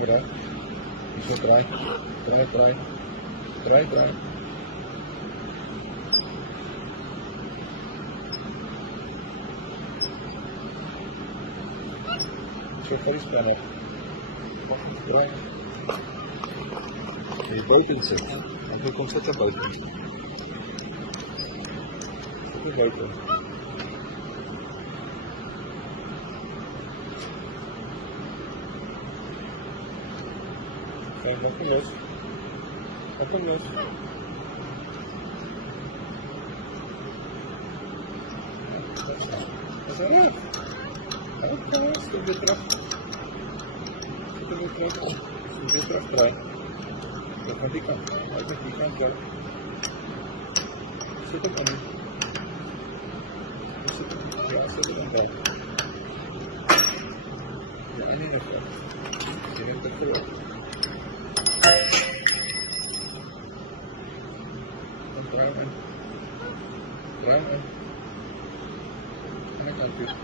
Try. You should try. Try. Should face plan up. Try. Je buiten zit. Want nu komt het naar buiten. Naar buiten. Laat hem los. Laat hem los. Dat is wel leuk. Oké, stop weer terug. Stop weer terug. Stop weer terug, draai. Kijk naar die kant. Uit naar die kant wel. Zit ook aan nu. Ja, zit ook aan daar. Ja, en niet even. Je neemt het veel op. Try on. En dan kan het weer.